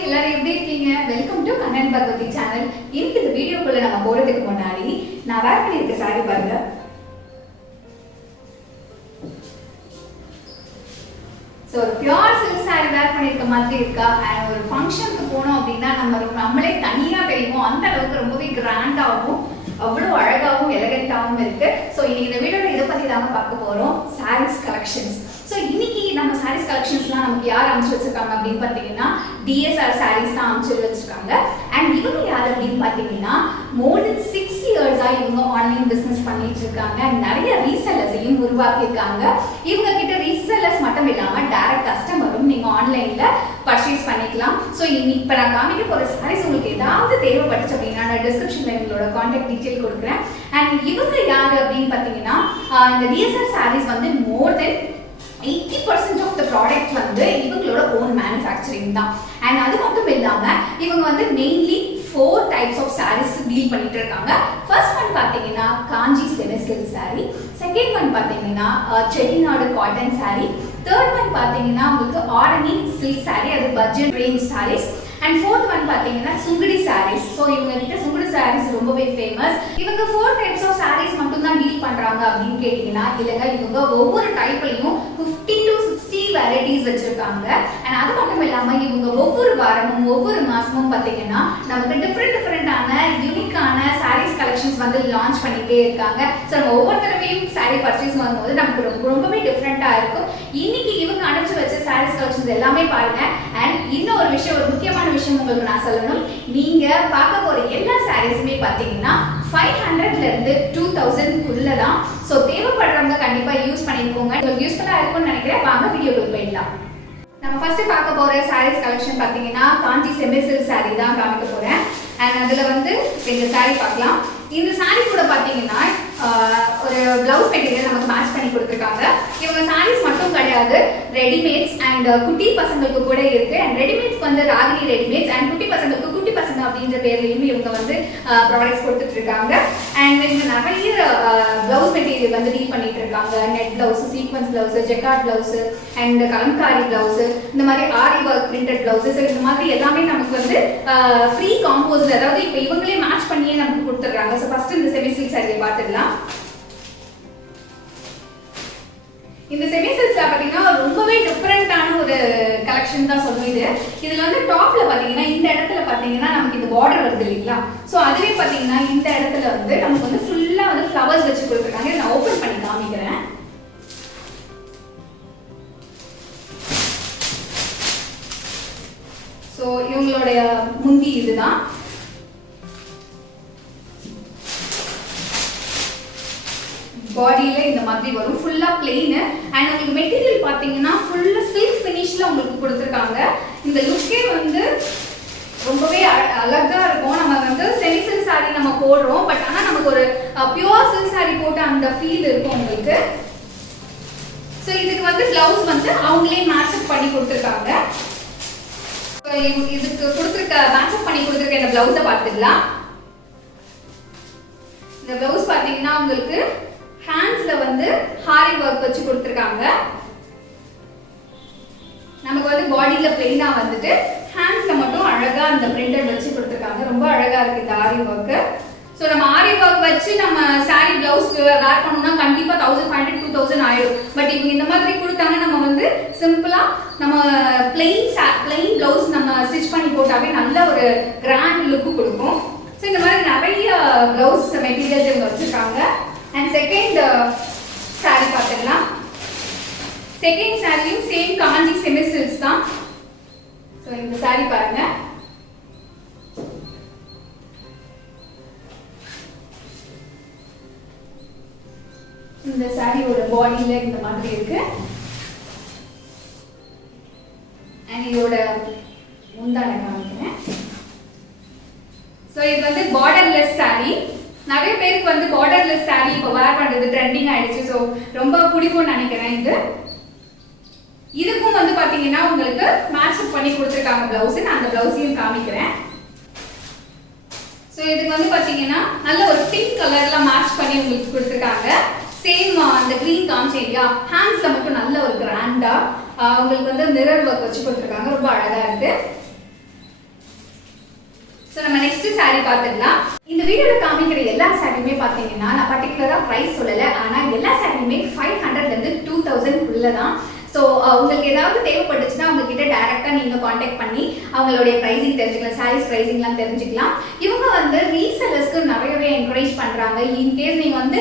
எல்லாரும் எப்படி இருக்கீங்க? Welcome to Kannan Bhagavathi channel. இன்னைக்கு இந்த வீடியோக்குள்ள நம்ம போறதுக்கு முன்னாடி நான் வேர் பண்ணிருக்க saree பாருங்க. சோ ஒரு பியூர் சில்க் saree வேர் பண்ணிருக்க மாதிரி இருக்கா? அண்ட் ஒரு ஃபங்க்ஷனுக்கு போனோம் அப்படின்னா நம்மளே தனியா தெரியுமோ அந்த அளவுக்கு ரொம்பவே கிராண்டாவும் அவ்வளவு அழகாவும் எலகண்டாவும் இருக்கு. சோ இன்னைக்கு இந்த வீடியோல இதை பத்தி தான் பார்க்க போறோம், sarees collections. சோ இன்னைக்கு நம்ம sarees collectionsலாம் நமக்கு யார் அமைச்சு வச்சிருக்காங்க அப்படின்னு பாத்தீங்கன்னா DSR sarees தான் அமைச்சு வச்சிருக்காங்க. அண்ட் இவங்க யார் அப்படின்னு பாத்தீங்கன்னா more than 6 years இவங்க ஆன்லைன் பிசினஸ் பண்ணிட்டு இருக்காங்க. நிறைய ரீசெல்லர்ஸையும் உருவாக்கி இருக்காங்க. இவங்க கிட்ட ரீசெல்லர்ஸ் மட்டும் இல்லாம டைரக்ட் கஸ்டமரும் நீங்க ஆன்லைன்ல பர்ச்சேஸ் பண்ணிக்கலாம். சோ இப்ப நான் காமிக்க போற sarees உங்களுக்கு ஏதாவது தேவைப்பட்டுச்சு அப்படின்னா நான் டிஸ்கிரிப்ஷன்ல இவங்களோட கான்டாக்ட் டீடைல் கொடுக்குறேன். அண்ட் இவங்க யாரு அப்படின்னு பாத்தீங்கன்னா இந்த DSR sarees வந்து more than 80% of the product வந்து இவங்களோட ஓன் மேனுஃபேக்சரிங் தான். அண்ட் அது மட்டும் இல்லாம இவங்க வந்து mainly 4 types of sarees deal பண்ணிட்டு இருக்காங்க. ஃபர்ஸ்ட் ஒன் பாத்தீங்கன்னா Kanchi semi silk saree, second one பாத்தீங்கன்னா Chettinad cotton saree, third one பாத்தீங்கன்னா உங்களுக்கு ஆரணி சில்க் saree, அது budget range sarees, and fourth one பாத்தீங்கன்னா சுங்குடி sarees. ஸோ இவங்க கிட்ட சுங்குடி sarees ரொம்பவே ஃபேமஸ். இவங்க 4 types of sarees மட்டும் தான் டீல் பண்றாங்க அப்படின்னு கேட்டீங்கன்னா இல்லைங்க, இவங்க ஒவ்வொரு டைப்லயும் 50 to 60 வெரைட்டிஸ் வச்சிருக்காங்க. அண்ட் அது மட்டும் இல்லாம இவங்க ஒவ்வொரு வாரமும் ஒவ்வொரு மாசமும் பாத்தீங்கன்னா நமக்கு டிஃப்ரெண்டான யூனிக்கான sarees கலெக்ஷன்ஸ் வந்து லான்ச் பண்ணிட்டே இருக்காங்க. ஸோ நம்ம ஒவ்வொரு தடவையும் saree பர்ச்சேஸ் பண்ணும்போது நமக்கு ரொம்பவே டிஃப்ரெண்டா இருக்கும். இன்னைக்கு இவங்க அனுப்பிச்சு வச்ச sarees கலெக்ஷன்ஸ் எல்லாமே பாருங்க. அண்ட் இன்னொரு விஷயம், ஒரு முக்கியமான விஷயம் உங்களுக்கு நான் சொல்லணும், நீங்க பார்க்க போற எல்லா சாரீஸுமே பாத்தீங்கன்னா 500ல இருந்து 2000 குள்ளதான். சோ தேவைப்படுறவங்க கண்டிப்பா யூஸ் பண்ணிக்கோங்க. உங்களுக்கு யூஸ்ஃபுல்லா இருக்கும்னு நினைக்கிறேன். வாங்க வீடியோக்குள்ள போயிடலாம். நம்ம ஃபர்ஸ்ட் பார்க்க போற சாரீஸ் கலெக்ஷன் பாத்தீங்கன்னா காஞ்சி செமி சில்க் saree தான் காமிக்க போறேன். அண்ட் அதுல வந்து இந்த saree பார்க்கலாம். இந்த saree கூட பாத்தீங்கன்னா ஒரு பிளவுஸ் மெட்டீரியல் நமக்கு மேட்ச் பண்ணி கொடுத்துருக்காங்க. இவங்க சாரீஸ் மட்டும் கிடையாது, ரெடிமேட்ஸ் அண்ட் குட்டி பசங்களுக்கு கூட இருக்கு. அண்ட் ரெடிமேட்ஸ் வந்து ராகினி ரெடிமேட்ஸ், அண்ட் குட்டி பசங்களுக்கு குட்டி பசங்க அப்படின்ற பேர்லயும் இவங்க வந்து ப்ராடக்ட்ஸ் கொடுத்துட்டு இருக்காங்க. அண்ட் இவங்க நிறைய பிளவுஸ் மெட்டீரியல் வந்து டீல் பண்ணிட்டு இருக்காங்க. Net blouse, sequence blouse, jacquard blouse, and Kalamkari blouse, இந்த மாதிரி ஆரி ஒர்க் பிரிண்டட் பிளவுசஸ், இந்த மாதிரி எல்லாமே நமக்கு வந்து ஃப்ரீ காம்போஸ்ல, அதாவது இப்போ இவங்களே மேட்ச் பண்ணியே நமக்கு கொடுத்துட்றாங்க. ஸோ ஃபர்ஸ்ட் இந்த செமி சில்க் சாரியை பார்த்துடலாம். இந்த செமி சில்க்ஸ்ல பாத்தீங்கன்னா ரொம்பவே டிஃபரெண்டான ஒரு கலெக்ஷன் தான் சொல்லுது. இதுல வந்து டாப்ல பாத்தீங்கன்னா இந்த இடத்துல பாத்தீங்கன்னா நமக்கு இந்த பார்டர் வருது இல்லைங்களா? சோ அதுவே பாத்தீங்கன்னா இந்த இடத்துல வந்து நமக்கு வந்து ஃபுல்லா வந்து ஃப்ளவர்ஸ் வச்சு கொடுத்துருக்காங்க. நான் ஓபன் பண்ணி காமிக்கிறேன். சோ இவங்களுடைய முந்தி இதுதான். பாடியில இந்த மாதிரி வரும், ஃபுல்லா பிளெயின். அண்ட் உங்களுக்கு மெட்டீரியல் பாத்தீங்கன்னா ஃபுல்லா சில்க் ஃபினிஷ்ல உங்களுக்கு கொடுத்துருக்காங்க. இந்த லுக்கே வந்து ரொம்பவே அழகா இருக்கும். நம்ம வந்து செமி சில்க் saree நம்ம போடுறோம், பட் ஆனா நமக்கு ஒரு பியூர் சில்க் saree போட்ட அந்த ஃபீல் இருக்கும் உங்களுக்கு. ஸோ இதுக்கு வந்து பிளவுஸ் வந்து அவங்களே மேட்சப் பண்ணி கொடுத்துருக்காங்க. இதுக்கு கொடுத்துருக்க மேட்சப் பண்ணி கொடுத்துருக்க இந்த பிளவுஸை பார்த்துக்கலாம். இந்த பிளவுஸ் பாத்தீங்கன்னா உங்களுக்கு ஹேண்ட்ஸ்ல வந்து ஹாரி ஒர்க் வச்சு கொடுத்துருக்காங்க. நமக்கு வந்து பாடியில பிளெயினா வந்துட்டு ஹேண்ட்ஸ்ல மட்டும் அழகா அந்த பிரிண்டட் வச்சு கொடுத்துருக்காங்க. ரொம்ப அழகா இருக்கு இந்த ஆரி ஒர்க். ஸோ நம்ம ஆரி ஒர்க் வச்சு நம்ம சாரி பிளவுஸ் வேர் பண்ணணும்னா கண்டிப்பா 1500 2000 ஆயிடும். பட் இவங்க இந்த மாதிரி கொடுத்தாங்க, நம்ம வந்து சிம்பிளா நம்ம பிளெயின் பிளவுஸ் நம்ம ஸ்டிச் பண்ணி போட்டாவே நல்ல ஒரு கிராண்ட் லுக் கொடுக்கும். ஸோ இந்த மாதிரி நிறைய பிளவுஸ் மெட்டீரியல்ஸ் இவங்க வச்சிருக்காங்க. அண்ட் செகண்ட் saree பார்த்துக்கலாம். செகண்ட் சாரியும் சேம் காஞ்சி செமி சில்க்ஸ் தான். ஸோ இந்த saree பாருங்க. இந்த சாரியோட பாடியில இந்த மாதிரி இருக்கு. அண்ட் இதோட முந்தான காமிக்கிறேன். ஸோ இது வந்து பார்டர்லெஸ் saree. நிறைய பேருக்கு வந்து பார்டர்லெஸ் saree இப்போ வேர் பண்றது ட்ரெண்டிங் ஆயிடுச்சு. ஸோ ரொம்ப பிடிக்கும்னு நினைக்கிறேன். இதுக்கும் வந்து பாத்தீங்கன்னா உங்களுக்கு மேட்சப் பண்ணி கொடுத்துருக்காங்க பிளவுஸ். நான் அந்த பிளவுஸையும் காமிக்கிறேன். ஸோ இதுக்கு வந்து பாத்தீங்கன்னா நல்ல ஒரு பிங்க் கலர்ல மேட்ச் பண்ணி உங்களுக்கு கொடுத்துருக்காங்க. சேம் அந்த கிரீன் காமிச்சேன் இல்லையா, ஹேண்ட்ஸ்ல மட்டும் நல்ல ஒரு கிராண்டா உங்களுக்கு வந்து மிரர் ஒர்க் வச்சு கொடுத்துருக்காங்க. ரொம்ப அழகா இருக்கு. ஸோ நம்ம நெக்ஸ்ட் saree பார்த்துடலாம். இந்த வீடியோல காமிக்கிற எல்லா சாரியுமே பார்த்தீங்கன்னா நான் பர்டிகுலராக ப்ரைஸ் சொல்லலை, ஆனால் எல்லா சாரியுமே 500லேருந்து 2000 குள்ள தான். ஸோ உங்களுக்கு ஏதாவது தேவைப்பட்டுச்சுன்னா உங்ககிட்ட டேரெக்டாக நீங்கள் காண்டாக்ட் பண்ணி அவங்களுடைய ப்ரைஸிங் தெரிஞ்சுக்கலாம், சாரீஸ் ப்ரைஸிங்லாம் தெரிஞ்சுக்கலாம். இவங்க வந்து ரீசெல்லர்ஸ்க்கு நிறையவே என்கரேஜ் பண்ணுறாங்க. இன்கேஸ் நீங்கள் வந்து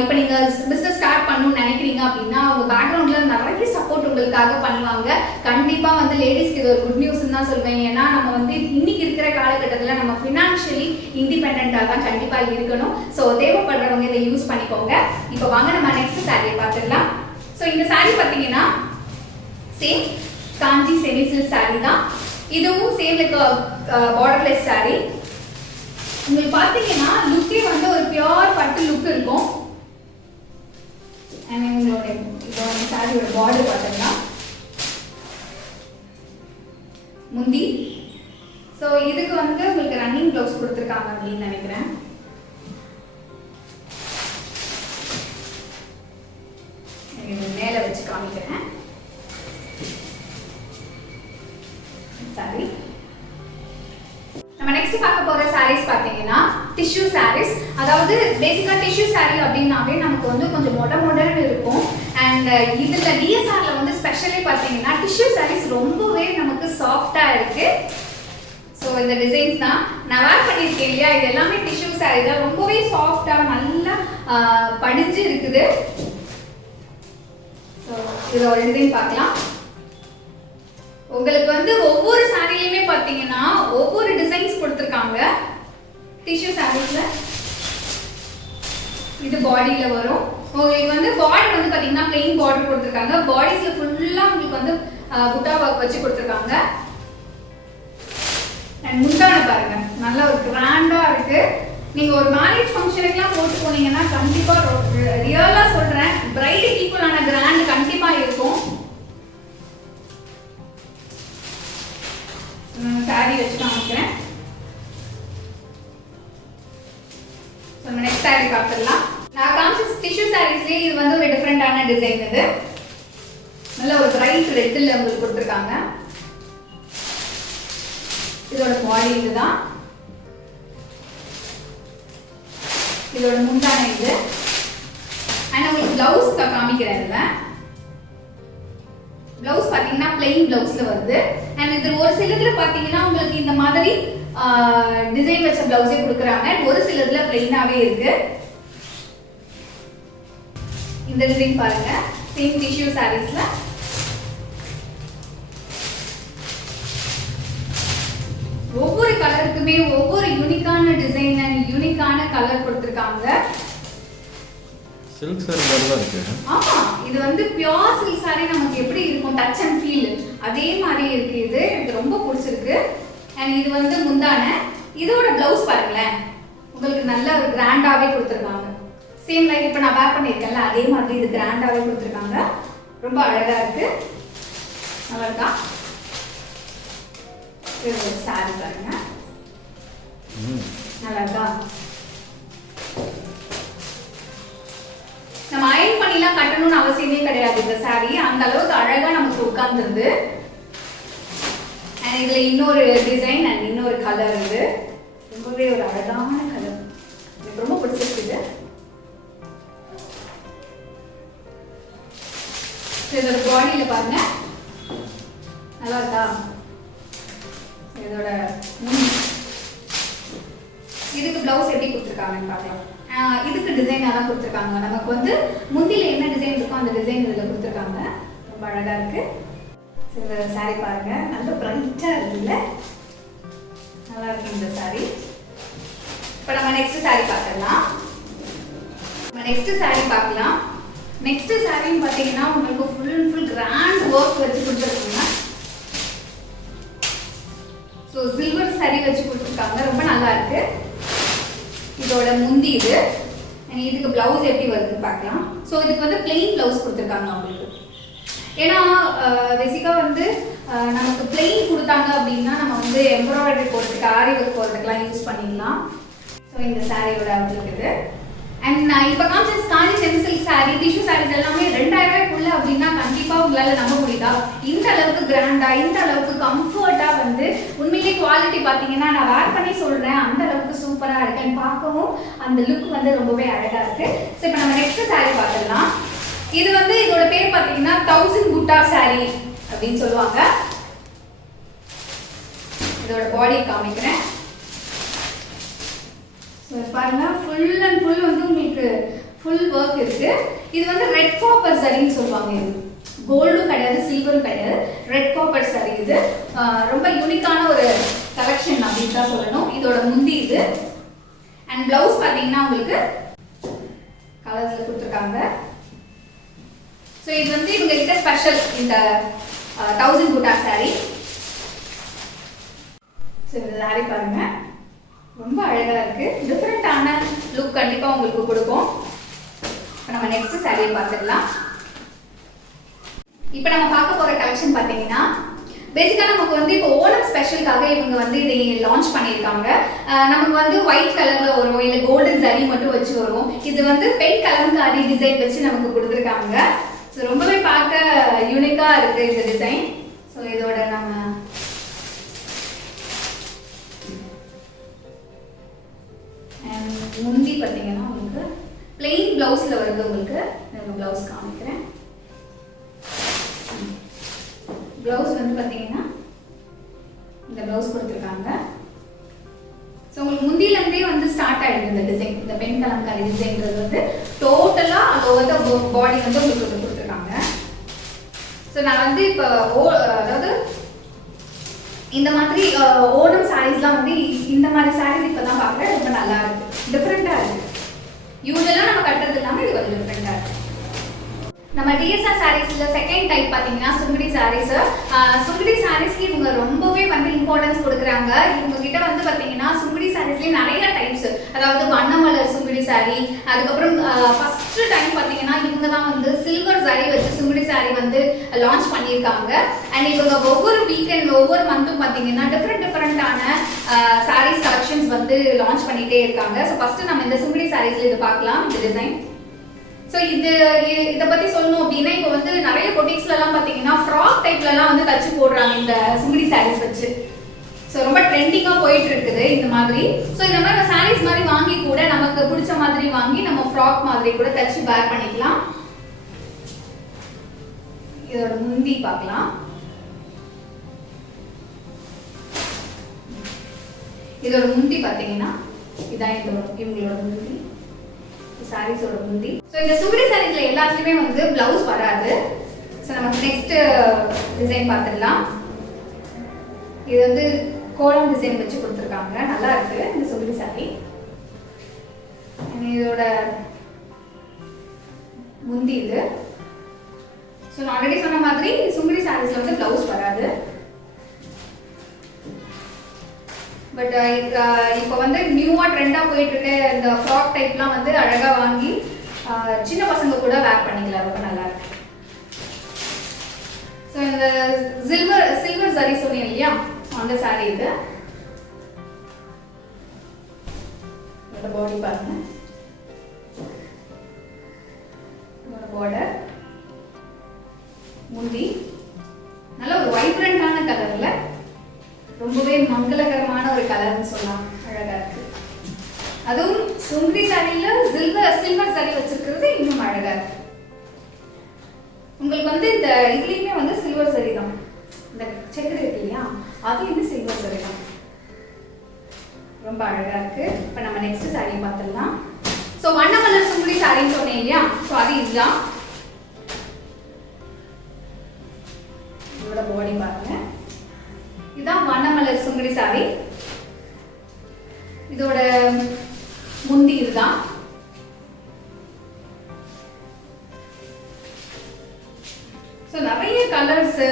இப்போ நீங்கள் பிஸ்னஸ் ஸ்டார்ட் பண்ணணும்னு நினைக்கிறீங்க அப்படின்னா அவங்க பேக்ரவுண்டில் நிறைய சப்போர்ட் உங்களுக்காக பண்ணுவாங்க. கண்டிப்பாக வந்து லேடிஸ்க்கு இது ஒரு குட் நியூஸ்ன்னு தான் சொல்லுவேன். ஏன்னா நம்ம வந்து இன்னைக்கு இருக்கிற காலகட்டத்தில் நம்ம ஃபினான்ஷியலி இண்டிபெண்ட்டாக தான் கண்டிப்பாக இருக்கணும். ஸோ தேவைப்படுறவங்க இதை யூஸ் பண்ணிக்கோங்க. இப்போ வாங்க நம்ம நெக்ஸ்ட் சாரியை பார்த்துடலாம். ஸோ இந்த saree பார்த்தீங்கன்னா சேம் காஞ்சி செமி சில்க் saree தான். இதுவும் சேம் லைக் பார்டர்லெஸ் saree. உங்களுக்கு பார்த்தீங்கன்னா லுக்கே வந்து ஒரு பியூர் பட்டு லுக் இருக்கும். அண்ட் உங்களோட இப்போ இந்த சாரியோட பார்டர் பார்த்தீங்கன்னா முந்தி. ஸோ இதுக்கு வந்து உங்களுக்கு ரன்னிங் ப்ளவுஸ் கொடுத்துருக்காங்க அப்படின்னு நினைக்கிறேன். மேல வச்சு காமிக்கிறேன். சாரி நம்ம நெக்ஸ்ட் பார்க்க போற sarees பாத்தீங்கன்னா டிஷ்யூ sarees. அதாவது பேசிக்கா டிஷ்யூ saree அப்படினாவே நமக்கு வந்து கொஞ்சம் மொடன்னு இருக்கும். அண்ட் இதுல DSRல வந்து ஸ்பெஷலி பாத்தீங்கன்னா டிஷ்யூ sarees ரொம்பவே நமக்கு சாஃப்ட்டா இருக்கு. ஸோ இந்த டிசைன்ஸ் தான் நான் வேர் பண்ணியிருக்கேன் இல்லையா, இது எல்லாமே டிஷ்யூ saree தான். ரொம்பவே சாஃப்ட்டா நல்லா படிஞ்சு இருக்குது. இதோட டிசைன் பார்க்கலாம். உங்களுக்கு வந்து ஒவ்வொரு சாரிலையுமே பார்த்தீங்கன்னா ஒவ்வொரு டிசைன்ஸ் கொடுத்துருக்காங்க. டிஷ்யூ சாரீஸ்ல இது பாடியில வரும். உங்களுக்கு வந்து பாடி வந்து பார்த்தீங்கன்னா பிளெயின் பார்டர் கொடுத்துருக்காங்க. பாடிஸ்ல ஃபுல்லா உங்களுக்கு வந்து புட்டா ஒர்க் வச்சு கொடுத்துருக்காங்க. அண்ட் முந்தான பாருங்க, நல்ல ஒரு கிராண்டா இருக்கு. நீங்க ஒரு மேரேஜ் ஃபங்க்ஷனுக்குலாம் போட்டு போனீங்கன்னா கண்டிப்பா ரியலா சொல்றேன் பிரைடுக்கு ஈக்குவலான கிராண்ட் கண்டிப்பா இருக்கும். சாரி வச்சு காமிக்கிறேன். நம்ம நெக்ஸ்ட் சாரி பார்த்துடலாம். நான் காமிச்ச டிஷ்யூ சாரீஸ்லயே இது வந்து ஒரு டிஃபரெண்டான டிசைன். இது நல்ல ஒரு பிரைட் ரெட்ல உங்களுக்கு கொடுத்துருக்காங்க. இதோட பாடி இதுதான். இதோட முந்தான இது. அண்ட் உங்களுக்கு பிளவுஸ் காமிக்கிறேன். பிளவுஸ் பாத்தீங்கன்னா பிளெயின் பிளவுஸ்ல வருது. அண்ட் இது ஒரு சிலதுல பாத்தீங்கன்னா உங்களுக்கு இந்த மாதிரி டிசைன் வச்ச பிளவுஸே கொடுக்குறாங்க. ஒரு சிலதுல பிளெயினாவே இருக்கு. இந்த டிசைன் பாருங்க, சேம் டிஷ்யூ சாரீஸ்ல. ஒவ்வொரு கலருக்குமே ஒவ்வொரு யூனிக்கான டிசைன் அண்ட் யூனிக்கான கலர் கொடுத்திருக்காங்க. சில்க் saree மாதிரி தான் இருக்கு. ஆமா, இது வந்து பியூர் சில்க் saree நமக்கு எப்படி இருக்கும் டச் அண்ட் ஃபீல் அதே மாதிரி இருக்கு. இது எனக்கு ரொம்ப பிடிச்சிருக்கு. அண்ட் இது வந்து முந்தான. இதோட பிளவுஸ் பாருங்களேன், உங்களுக்கு நல்ல ஒரு கிராண்டாவே கொடுத்திருக்காங்க. சேம் லைக் இப்போ நான் வேர் பண்ணியிருக்கேன்ல அதே மாதிரி இது கிராண்டாவே கொடுத்திருக்காங்க. ரொம்ப அழகா இருக்கு. நல்லா இருக்கா? சாரி பாருங்க, நல்லா இருக்கா? நம்ம அயன் பண்ணிலாம் கட்டணும்னு அவசியமே கிடையாது. இந்த சாரி அந்த அளவுக்கு அழகா நமக்கு உட்கார்ந்துருது. அண்ட் இதுல இன்னொரு டிசைன் அண்ட் இன்னொரு கலர். இது ரொம்பவே ஒரு அழகான கலர், எனக்கு ரொம்ப பிடிச்சிருக்கு. இதோட பாடியில பாருங்க, நல்லா இருக்கா? இதோட இதுக்கு பிளவுஸ் எப்படி கொடுத்துருக்காங்கன்னு பார்க்கலாம். இதுக்கு டிசைன் தான் கொடுத்துருக்காங்க. நமக்கு வந்து முந்தில என்ன டிசைன் இருக்கோ அந்த டிசைன் இதில் கொடுத்துருக்காங்க. ரொம்ப அழகா இருக்கு. இந்த சாரி பாருங்க, நல்ல பிரைட்டா இருக்குல்ல, நல்லா இருக்கு இந்த சாரி. இப்போ நம்ம நெக்ஸ்ட் சாரி பார்க்கலாம். நெக்ஸ்ட் சாரின்னு பார்த்தீங்கன்னா உங்களுக்கு ஃபுல் கிராண்ட் ஒர்க் வச்சு கொடுத்துருக்காங்க. ஸோ சில்வர் சாரி வச்சு கொடுத்துருக்காங்க. ரொம்ப நல்லா இருக்கு. இதோட முந்தி இது. இதுக்கு பிளவுஸ் எப்படி வருதுன்னு பார்க்கலாம். ஸோ இதுக்கு வந்து பிளெயின் பிளவுஸ் கொடுத்துருக்காங்க அவங்களுக்கு. ஏன்னா பேசிக்கா வந்து நமக்கு பிளெயின் கொடுத்தாங்க அப்படின்னா நம்ம வந்து எம்ப்ராய்டரி போடுறதுக்கு ஆரி ஒர்க் போடுறதுக்குலாம் யூஸ் பண்ணிக்கலாம். ஸோ இந்த சாரியோட அவங்களுக்கு இது. அண்ட் நான் இப்போ Kanchi semi silk saree tissue sarees எல்லாமே 2000 ரூபாய்க்குள்ள அப்படின்னா கண்டிப்பாக உங்களால் நம்ப முடியுதா? இந்த அளவுக்கு கிராண்டா, இந்த அளவுக்கு கம்ஃபர்ட்டா வந்து உண்மையிலே குவாலிட்டி குவாலிட்டி பாத்தீங்கன்னா நான் வேர் பண்ணி சொல்றேன், அந்த அளவுக்கு சூப்பரா இருக்கு. பார்க்கவும் அந்த லுக் வந்து ரொம்பவே அழகா இருக்கு. ஸோ இப்போ நம்ம நெக்ஸ்ட் saree பார்த்துடலாம். இது வந்து இதோட பேர் பாத்தீங்கன்னா 1000 butta saree அப்படின்னு சொல்லுவாங்க. இதோட பாடி காமிக்கிறேன். பாருங்க, ஃபுல் அண்ட் ஃபுல் வந்து உங்களுக்கு ஃபுல் ஒர்க் இருக்கு. இது வந்து ரெட் காப்பர் சரின்னு சொல்லுவாங்க. இது கோல்டும் கிடையாது, சில்வரும் கிடையாது, ரெட் காப்பர் சரி. இது ரொம்ப யூனிக்கான ஒரு கலெக்ஷன் அப்படின்னு தான் சொல்லணும். இதோட முந்தி இது. அண்ட் பிளவுஸ் பார்த்தீங்கன்னா உங்களுக்கு கலர்ஸ்ல கொடுத்துருக்காங்க. ஸோ இது வந்து இவங்க கிட்ட ஸ்பெஷல் இந்த 1000 butta saree. ஸோ இந்த saree பாருங்க, ரொம்ப அழகா இருக்கு. டிஃப்ரெண்டான லுக் கண்டிப்பா உங்களுக்கு கொடுக்கும். இப்போ நம்ம நெக்ஸ்ட் saree பார்த்துடலாம். இப்போ நம்ம பார்க்க போற கலெக்ஷன் பாத்தீங்கன்னா பேசிக்கா நமக்கு வந்து இப்போ ஓணம் ஸ்பெஷலுக்காக இவங்க வந்து இதை லான்ச் பண்ணியிருக்காங்க. நமக்கு வந்து ஒயிட் கலர்ல வரும், இல்லை கோல்டன் ஜரி மட்டும் வச்சு வரும். இது வந்து பெயிண்ட் கலம்காரி டிசைன் வச்சு நமக்கு கொடுத்துருக்காங்க. ஸோ ரொம்பவே பார்க்க யூனிக்கா இருக்கு இந்த டிசைன். ஸோ இதோட நம்ம முந்தி பார்த்தீங்கன்னா உங்களுக்கு பிளெயின் பிளவுஸ்ல வருது. உங்களுக்கு நான் பிளவுஸ் காமிக்கிறேன். பிளவுஸ் வந்து பாத்தீங்கன்னா இந்த பிளவுஸ் கொடுத்துருக்காங்க. ஸோ உங்களுக்கு முந்தியில இருந்தே வந்து ஸ்டார்ட் ஆயிடுது இந்த டிசைன். இந்த பெண் கலம்காரி டிசைன்றது வந்து டோட்டலா ஓவர் த பாடி வந்து உங்களுக்கு கொடுத்துருக்காங்க. ஸோ நான் வந்து இப்போ அதாவது இந்த மாதிரி ஓணம் சாரீஸ்லாம் வந்து இந்த மாதிரி சாரீஸ் இப்போ தான் பார்க்குறேன். ரொம்ப நல்லா இருக்கு, டிஃப்ரெண்டா இருக்கு. யூஸ்வலா நம்ம கட்டுறது இல்லாமல் இது கொஞ்சம் டிஃப்ரெண்டா இருக்கு. நம்ம டிஎஸ்ஆர் சாரீஸ்ல செகண்ட் டைப் பாத்தீங்கன்னா சுங்குடி சாரீஸ். சுங்குடி சாரீஸ்க்கு இவங்க ரொம்பவே வந்து இம்பார்ட்டன்ஸ் கொடுக்குறாங்க. இவங்க கிட்ட வந்து பாத்தீங்கன்னா சுங்குடி சாரீஸ்லயே நிறைய டைப்ஸ், அதாவது வண்ணமலர் சுங்குடி சாரி, அதுக்கப்புறம் ஃபர்ஸ்ட் டைம் பாத்தீங்கன்னா இவங்க தான் வந்து சில்வர் சாரி வச்சு சுங்குடி சாரி வந்து லான்ச் பண்ணியிருக்காங்க. அண்ட் இவங்க ஒவ்வொரு வீக்கெண்ட் ஒவ்வொரு மந்த்தும் பாத்தீங்கன்னா டிஃப்ரெண்டான சாரீஸ் கலெக்ஷன்ஸ் வந்து லான்ச் பண்ணிட்டே இருக்காங்க. ஸோ ஃபர்ஸ்ட் நம்ம இந்த சுங்குடி சாரீஸ்ல இது பார்க்கலாம், இந்த டிசைன். ஸோ இதை பத்தி சொல்லணும் அப்படின்னா இப்போ வந்து நிறைய பொட்டிக்ஸ்ல எல்லாம் பாத்தீங்கன்னா ஃப்ராக் டைப்ல எல்லாம் வந்து தச்சு போடுறாங்க இந்த சுங்குடி சாரீஸ் வச்சு. ஸோ ரொம்ப ட்ரெண்டிங்கா போயிட்டு இருக்குது இந்த மாதிரி. ஸோ இந்த மாதிரி சாரீஸ் மாதிரி வாங்கி கூட நமக்கு பிடிச்ச மாதிரி வாங்கி நம்ம ஃப்ராக் மாதிரி கூட தச்சு பேர் பண்ணிக்கலாம். இதோட முந்தி பார்க்கலாம். இதோட முந்தி பாத்தீங்கன்னா இதான் இவங்களோட முந்தி, சாரீஸோட முந்தி. ஸோ இந்த சுங்குடி சாரீஸ்ல எல்லாத்துலயுமே வந்து பிளவுஸ் வராது. ஸோ நம்ம நெக்ஸ்ட் டிசைன் பார்த்துடலாம். இது வந்து கோலம் டிசைன் வச்சு கொடுத்துருக்காங்க, நல்லா இருக்கு இந்த சுங்குடி சாரி. இதோட முந்தி இது. ஸோ நான் ஆல்ரெடி சொன்ன மாதிரி சுங்குடி சாரீஸ்ல வந்து பிளவுஸ் வராது. பட் இப்போ வந்து நியூவா ட்ரெண்டா போயிட்டு இருக்க இந்த ஃப்ராக் டைப்லாம் வந்து அழகா வாங்கி சின்ன பசங்க கூட வேர் பண்ணிக்கலாம், ரொம்ப நல்லா இருக்கு. ஸோ இந்த சில்வர் சாரி சொன்னேன் இல்லையா, அந்த சாரி இது. பாடி பாருங்க, பார்டர், முந்தி நல்ல ஒரு வைப்ரண்டான கலர்ல, ரொம்பவே மங்களகரமான ஒரு கலர்னு சொல்லலாம், அழகா இருக்கு. அதுவும் சுங்குடி சாரியில சில்வர் சாரி வச்சிருக்கிறது இன்னும் அழகா இருக்கு. உங்களுக்கு வந்து இந்த இதுலயுமே வந்து சில்வர் சாரி தான், இந்த செக்கர் இருக்கு இல்லையா, அதுலயுமே சில்வர் சாரி தான், ரொம்ப அழகா இருக்கு. இப்ப நம்ம நெக்ஸ்ட் சாரி பார்த்துடலாம். ஸோ வண்ணமலர் சுங்குடி சாரின்னு சொன்னேன் இல்லையா, ஸோ அது இதுதான். இதோட பாடி பாருங்க, இதுதான் வண்ணமலர் சுங்குடி சாரி. இதோட முந்தி இதுதான். ஸோ நிறைய கலர்ஸ்,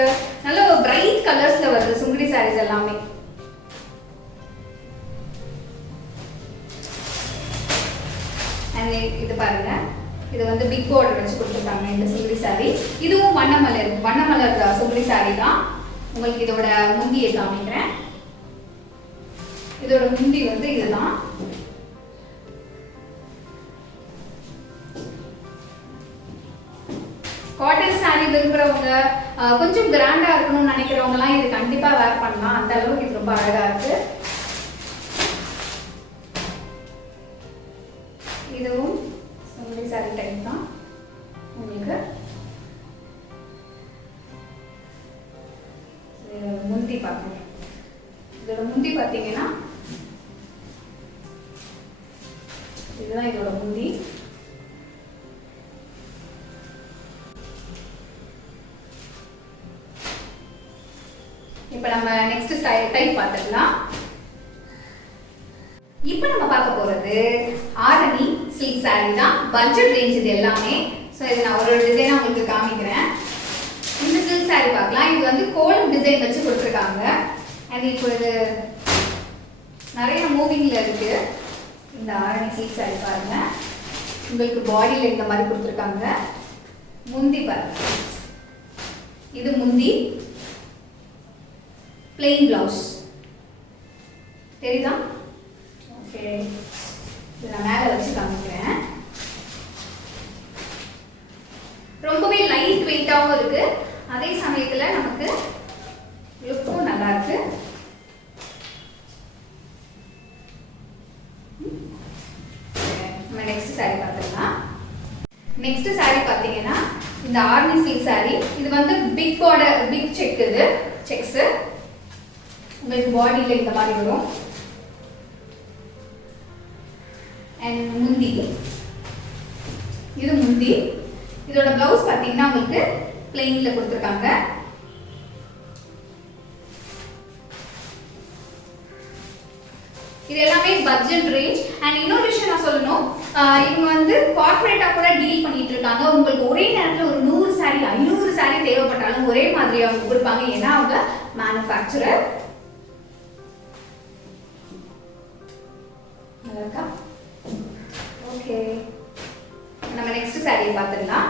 நல்ல ஒரு பிரைட் கலர்ஸ்ல வருது சுங்குடி சாரீஸ் எல்லாமே. இது பாருங்க, இது வந்து பிக் பார்டர் வச்சு கொடுத்துருக்காங்க இந்த சுங்குடி சாரி. இதுவும் வண்ணமலர் சுங்குடி சாரி தான். உங்களுக்கு இதோட முந்தியை காமிக்கிறேன். இதோட முந்தி வந்து இதுதான். காட்டன் சாரி விரும்புறவங்க, கொஞ்சம் கிராண்டா இருக்கணும்னு நினைக்கிறவங்க எல்லாம் இது கண்டிப்பா வேர் பண்ணலாம். அந்த அளவுக்கு இது ரொம்ப அழகா இருக்கு. முந்தி பார்க்கலாம். இதோட முந்தி பார்த்தீங்கன்னா இதுதான் இதோட முந்தி. இப்போ நம்ம நெக்ஸ்ட் டைப் பார்த்துக்கலாம். இப்போ நம்ம பார்க்க போறது ஆரணி சில்க் சாரி தான். பட்ஜெட் ரேஞ்ச் இது எல்லாமே. ஸோ இது நான் ஒரு டிசைனா உங்களுக்கு காமிக்கிறேன். இந்த சில்க் சாரி பார்க்கலாம். இது வந்து கோலம் டிசைன் வச்சு கொடுத்துருக்காங்க. அண்ட் இப்போ இது நிறைய மூவிங்ல இருக்கு. இந்த ஆரணி சில்க் சாரி பாருங்க. உங்களுக்கு பாடியில் இந்த மாதிரி கொடுத்துருக்காங்க. முந்தி பாருங்க, இது முந்தி, plain blouse. தெரியுதா? ஓகே, இதை நான் மேலே வச்சு காமிக்கிறேன். ரொம்பவே லைட் வெயிட்டாகவும் இருக்கு, அதே சமயத்தில் நமக்கு லுக்கும் நல்லா இருக்கு. நம்ம நெக்ஸ்ட் சாரி பார்த்துக்கலாம். நெக்ஸ்ட் சாரி பார்த்தீங்கன்னா இந்த ஆர்னி சில்க் சாரி. இது வந்து பிக் பார்டர், பிக் செக், இது செக்ஸ் உங்களுக்கு பாடியில் இந்த மாதிரி வரும். அண்ட் முந்தி, இது முந்தி. இதோட பிளவுஸ் பார்த்தீங்கன்னா உங்களுக்கு பிளெயின்ல கொடுத்துருக்காங்க. இது எல்லாமே பட்ஜெட் ரேஞ்ச். அண்ட் இன்னொரு விஷயம் நான் சொல்லணும், இவங்க வந்து கார்பரேட்டா கூட டீல் பண்ணிட்டு இருக்காங்க. உங்களுக்கு ஒரே நேரத்தில் ஒரு 100 சாரி 500 சாரி தேவைப்பட்டாலும் ஒரே மாதிரி அவங்க கொடுப்பாங்க. ஏன்னா அவங்க மேனுஃபேக்சரர். ஓகே, நம்ம நெக்ஸ்ட் சாரியை பார்த்துடலாம்.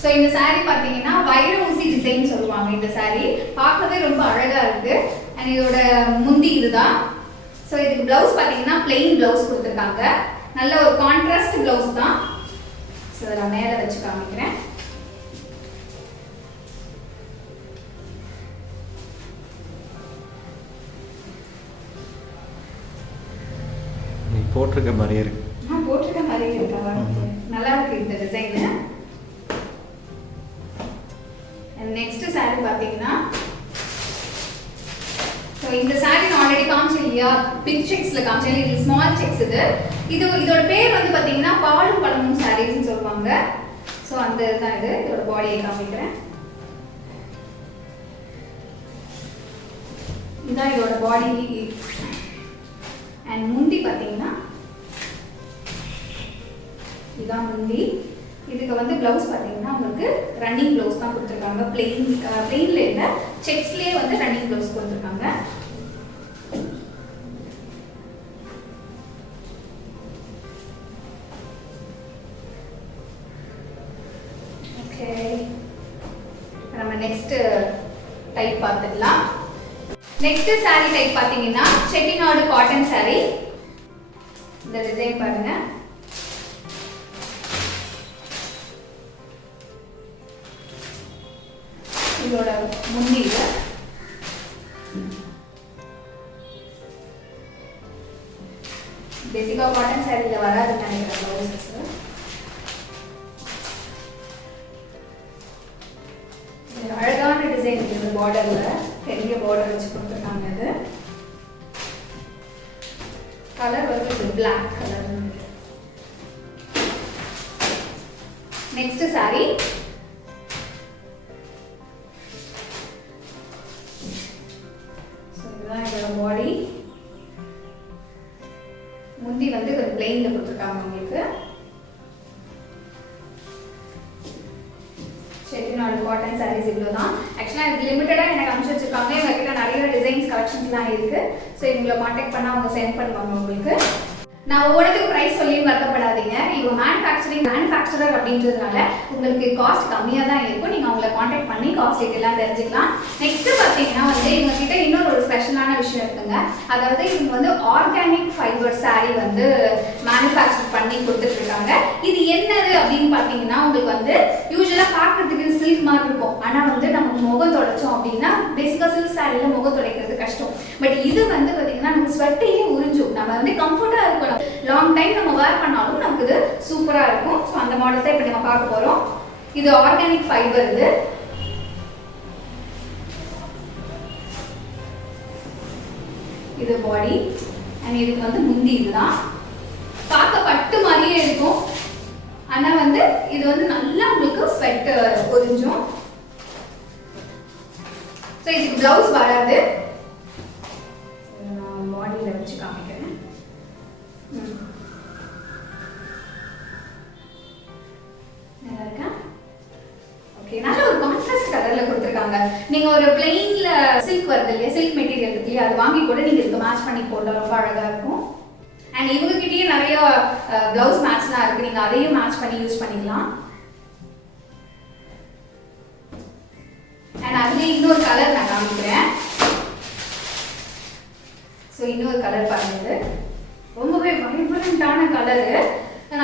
ஸோ இந்த சாரி பார்த்தீங்கன்னா வைர ஊசி டிசைன் சொல்லுவாங்க. இந்த சாரி பார்க்கவே ரொம்ப அழகா இருக்கு. அண்ட் இதோட முந்தி இதுதான். ஸோ இதுக்கு பிளவுஸ் பார்த்தீங்கன்னா பிளெயின் பிளவுஸ் கொடுத்துருக்காங்க. நல்ல ஒரு கான்ட்ராஸ்ட் பிளவுஸ் தான். ஸோ நான் மேலே வச்சு காமிக்கிறேன். போட்டிருக்க மாதிரியே இருக்கு. போட்டிருக்க மாதிரியே இருக்கா? நல்லா இருக்கு இந்த டிசைன். நெக்ஸ்ட் சாரி பாத்தீங்கன்னா, சோ இந்த சாரி நான் ஆல்ரெடி காமிச்சேன் இல்லையா, பிக் செக்ஸ்ல காமிச்சேன். இது ஸ்மால் செக்ஸ். இதோட பேர் வந்து பாத்தீங்கன்னா பாலும் பழமும் சாரீஸ்னு சொல்லுவாங்க. சோ அந்த தான் இது. இதோட பாடியை காமிக்கிறேன். இதான் இதோட பாடி. அண்ட் முந்தி பாத்தீங்கன்னா இதான் முந்தி. இதுக்கு வந்து பிளவுஸ் பாத்தீங்கன்னா உங்களுக்கு ரன்னிங் பிளவுஸ் தான் கொடுத்துருக்காங்க. பிளெயின்ல இல்ல, செக்ஸ்லயே வந்து ரன்னிங் பிளவுஸ் கொடுத்துருக்காங்க. ஓகே, நம்ம நெக்ஸ்ட் டைப் பார்த்துடலாம். நெக்ஸ்ட் சாரி டைப் பாத்தீங்கன்னா செட்டிநாடு காட்டன் சாரி. இந்த டிசைன் பாருங்க. இதோட முந்தி பேசிக்கா காட்டன் சாரியில வராதுன்னு நினைக்கிறேன். அழகான டிசைன் இருக்குது. பார்டர்ல பெரிய பார்டர் வச்சு கொடுத்துருக்காங்க. இது கலர் வந்து black colour. Next saree. Body முந்தி வந்து ஒரு பிளெயின்ல கொடுத்துருக்காங்க உங்களுக்கு. செட்டிநாடு காட்டன் சாரீஸ் இவ்வளவுதான். ஆக்சுவலா இது லிமிட்டடா எனக்கு அனுப்பிச்சு வச்சிருக்காங்க. இவங்ககிட்ட நிறைய டிசைன்ஸ் கலெக்ஷன்ஸ் தான் இருக்கு. ஸோ இவங்களை கான்டாக்ட் பண்ணா அவங்க சென்ட் பண்ணுவாங்க உங்களுக்கு. நான் ஒவ்வொருத்துக்கும் ப்ரைஸ் சொல்லி வருத்தப்படாதீங்க. இவங்க மேனுஃபேக்சரர் அப்படின்றதுனால உங்களுக்கு காஸ்ட் கம்மியாக தான் இருக்கும். நீங்கள் அவங்களை கான்டாக்ட் பண்ணி காஸ்ட் டீட்டெயிலாக தெரிஞ்சுக்கலாம். நெக்ஸ்ட் பார்த்தீங்கன்னா வந்து இவங்க கிட்ட இன்னொரு ஒரு ஸ்பெஷலான விஷயம் இருக்குங்க. அதாவது இவங்க வந்து ஆர்கானிக் ஃபைபர் சாரீ வந்து மேனுஃபேக்சர் பண்ணி கொடுத்துட்டு இருக்காங்க. இது என்னது அப்படின்னு பார்த்தீங்கன்னா உங்களுக்கு வந்து யூஸ்வலாக பார்க்கறதுக்கு சில்க் மாதிரி இருக்கும். ஆனால் வந்து நம்ம முகம் தொடச்சோம் அப்படின்னா பேசிக்காக சில்க் சாரியில் முகம் துடைக்கிறது கஷ்டம். பட் இது வந்து பார்த்தீங்கன்னா நமக்கு ஸ்வெட்டையே உறிஞ்சும். நம்ம வந்து கம்ஃபர்ட்டாக இருக்கணும். லாங் டைம் நம்ம வேர் பண்ணாலும் நமக்கு இது சூப்பரா இருக்கும். ஸோ அந்த மாடல் தான் இப்போ நம்ம பார்க்க போறோம். இது ஆர்கானிக் ஃபைபர். இது பாடி அண்ட் இதுக்கு வந்து முந்தி. இதுதான் பார்க்க பட்டு மாதிரியே இருக்கும், ஆனா வந்து இது வந்து நல்லா உங்களுக்கு ஸ்வெட் பொரிஞ்சும். ஸோ இதுக்கு பிளவுஸ் வராது. நான் பாடியில் வச்சு காமிக்கிறேன். நல்லா இருக்கா? ஓகே, நல்ல ஒரு கான்ட்ராஸ்ட் கலர்ல கொடுத்துருக்காங்க. நீங்க ஒரு பிளெயின்ல சில்க் வருது இல்லையா, சில்க் மெட்டீரியல் இருக்கு இல்லையா, அது வாங்கி கூட நீங்க இதுக்கு மேட்ச் பண்ணி போட்டா ரொம்ப அழகா இருக்கும். அண்ட் இவங்க கிட்டயே நிறைய பிளவுஸ் மேட்ச்லாம் இருக்கு, நீங்க அதையும் மேட்ச் பண்ணி யூஸ் பண்ணிக்கலாம். அண்ட் அதுலயே இன்னொரு கலர் நான் காமிக்கிறேன். ஸோ இன்னொரு கலர் பாருங்க, ரொம்பவே வைப்ரண்டான கலரு,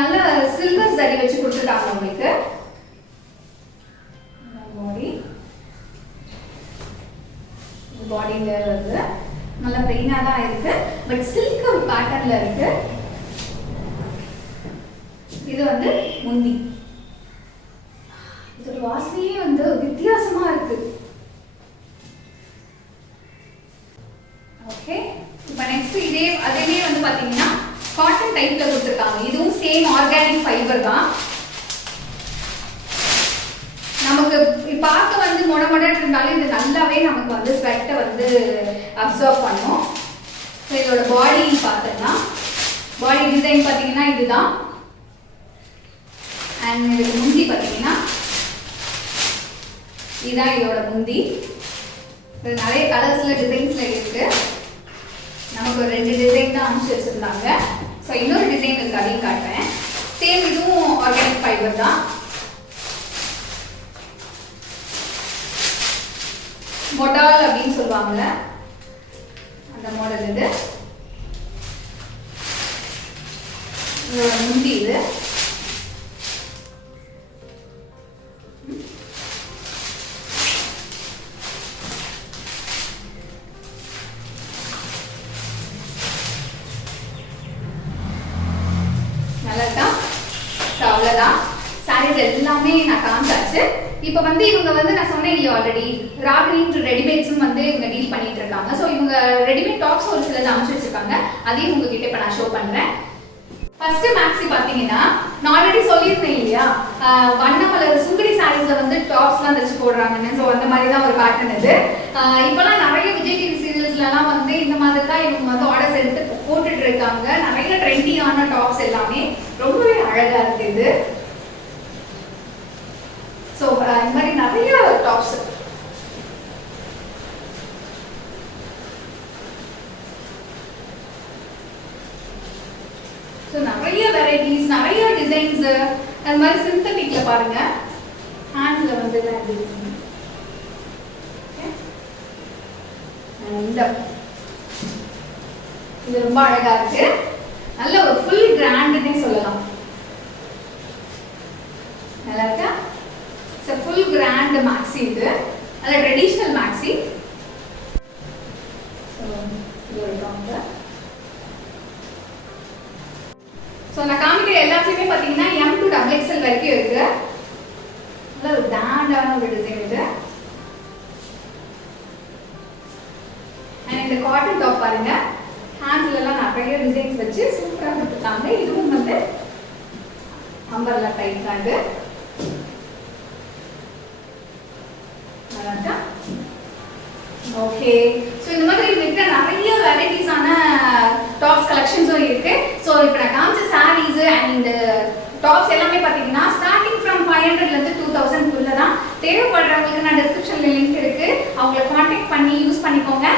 நல்ல சில்வர் ஜரி வச்சு கொடுத்துருக்காங்க உங்களுக்கு. பாடியில வந்து நல்ல பிளெயினா தான் இருக்கு, பட் சில்க் பேட்டர்ன்ல இருக்கு. இது வந்து முந்தி. இதோட வாசனையே வந்து வித்தியாசமா இருக்கு. ஓகே, இப்போ நெக்ஸ்ட் அதே வந்து பாத்தீங்கன்னா காட்டன் டைப்ல கொடுத்துருக்காங்க. இதுவும் சேம் ஆர்கானிக் ஃபைபர் தான். நமக்கு பார்க்க வந்து மொடமொடன்னு இருந்தாலும் இது நல்லாவே நமக்கு வந்து ஸ்வெட்டை வந்து அப்சர்வ் பண்ணும். ஸோ இதோட பாடி பார்த்தோம்னா, பாடி டிசைன் பார்த்தீங்கன்னா இதுதான். அண்ட் இதுக்கு முந்தி பார்த்தீங்கன்னா இதுதான் இதோட முந்தி. இது நிறைய கலர்ஸ்ல டிசைன்ஸ்ல இருக்கு. நமக்கு ஒரு 2 டிசைன் தான் அனுப்பிச்சு வச்சிருந்தாங்க. ஸோ இன்னொரு டிசைன் இருக்கு, அதையும் காட்டுறேன். சேம் இதுவும் ஆர்கானிக் ஃபைபர் தான். மொடால் அப்படின்னு சொல்லுவாங்க, அந்த மாடல் இது. இதோட முந்தி இது. நல்லா இருக்கா? அவ்வளவுதான், சாரீஸ் எல்லாமே நான் காமிச்சாச்சு. இப்போ வந்து இவங்க வந்து நான் சொன்னேன் இல்லையா ஆல்ரெடி, ராகினி ரெடிமேட்ஸும் வந்து இவங்க டீல் பண்ணிட்டு இருக்காங்க. ஸோ இவங்க ரெடிமேட் டாப்ஸ் ஒரு சிலது அனுப்பிச்சு வச்சிருக்காங்க, அதையும் உங்ககிட்ட இப்போ நான் ஷோ பண்றேன். ஃபர்ஸ்ட் மேக்ஸி பார்த்தீங்கன்னா, நான் ஆல்ரெடி சொல்லியிருந்தேன் இல்லையா, வண்ணமலர் சுங்குடி சாரீஸ்ல வந்து டாப்ஸ்லாம் தச்சு போடுறாங்கன்னு. ஸோ அந்த மாதிரி தான் ஒரு பேட்டர்ன் இது. இப்போலாம் நிறைய விஜய் டிவி சீரியல்ஸ்லாம் வந்து இந்த மாதிரி தான் இவங்க வந்து ஆர்டர்ஸ் எடுத்து போட்டுட்டு இருக்காங்க. நிறைய ட்ரெண்டியான டாப்ஸ் எல்லாமே ரொம்பவே அழகா இருக்கு இது. ஸோ இந்த மாதிரி நிறைய டாப்ஸ். ஸோ நிறைய வெரைட்டிஸ், நிறைய டிசைன்ஸ். அது மாதிரி சிந்தட்டிக்ல பாருங்க, ஹேண்ட்ஸ்ல வந்து இது ரொம்ப அழகா இருக்கு. நல்ல ஒரு ஃபுல் கிராண்ட்னே சொல்லலாம். நல்லா இருக்கா? ஃபுல் கிராண்ட் மேக்ஸி இது, நல்ல ட்ரெடிஷனல் மேக்ஸி. ஸோ நான் காமிக்கிற எல்லாத்துலேயுமே பார்த்தீங்கன்னா M to XXL வரைக்கும் இருக்கு. நல்ல ஒரு கிராண்டான ஒரு டிசைன் இது. அண்ட் இந்த காட்டன் டாப் பாருங்க, ஹேண்ட்ஸ்ல எல்லாம் நிறைய டிசைன்ஸ் வச்சு சூப்பராக கொடுத்துருக்காங்க. இதுவும் வந்து அம்பர்லா டைப் தான் இது. ஓகே, ஸோ இந்த மாதிரி இருக்கிற நிறைய வெரைட்டிஸான டாப்ஸ் கலெக்ஷன்ஸும் இருக்கு. ஸோ இப்போ நான் காமிச்ச சாரீஸ் அண்ட் இந்த டாப்ஸ் எல்லாமே பார்த்தீங்கன்னா ஸ்டார்டிங் ஃப்ரம் 500லேருந்து 2000 குள்ள தான். தேவைப்படுறவங்களுக்கு நான் டிஸ்கிரிப்ஷன்ல லிங்க் இருக்கு, அவங்களை காண்டாக்ட் பண்ணி யூஸ் பண்ணிக்கோங்க.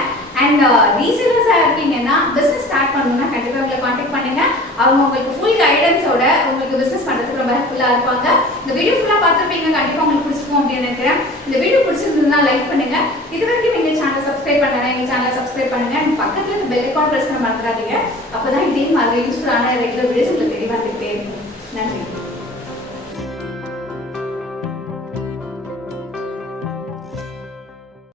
அண்ட் ரீசேலர்ஸாக இருக்கீங்கன்னா, பிஸ்னஸ் ஸ்டார்ட் பண்ணணும்னா கண்டிப்பாக உங்களை காண்டாக்ட் பண்ணுங்க. அவங்க உங்களுக்கு ஃபுல் கைடன்ஸோட உங்களுக்கு பிஸ்னஸ் பண்ணுறதுக்கு ரொம்ப ஹெல்ப்ஃபுல்லாக இருப்பாங்க. இந்த வீடியோ ஃபுல்லாக பார்த்துருப்பீங்க, கண்டிப்பாக உங்களுக்கு பிடிச்சிருக்கும் அப்படின்னு நினைக்கிறேன். இந்த வீடியோ பிடிச்சிருந்ததுன்னா லைக் பண்ணுங்க. இது வரைக்கும் எங்கள் சேனலை சப்ஸ்கிரைப் பண்ணலாம், எங்கள் சேனலை சப்ஸ்கிரைப் பண்ணுங்க. அண்ட் பக்கத்தில் இருக்க பெல் ஐகான் ப்ரெஸ் பண்ண மறந்துடாதீங்க. அப்போ தான் இதே மாதிரி யூஸ்ஃபுல்லான ரெகுலர் வீடியோஸ் உங்களுக்கு தெரிய வந்துகிட்டே இருக்கும். நன்றி.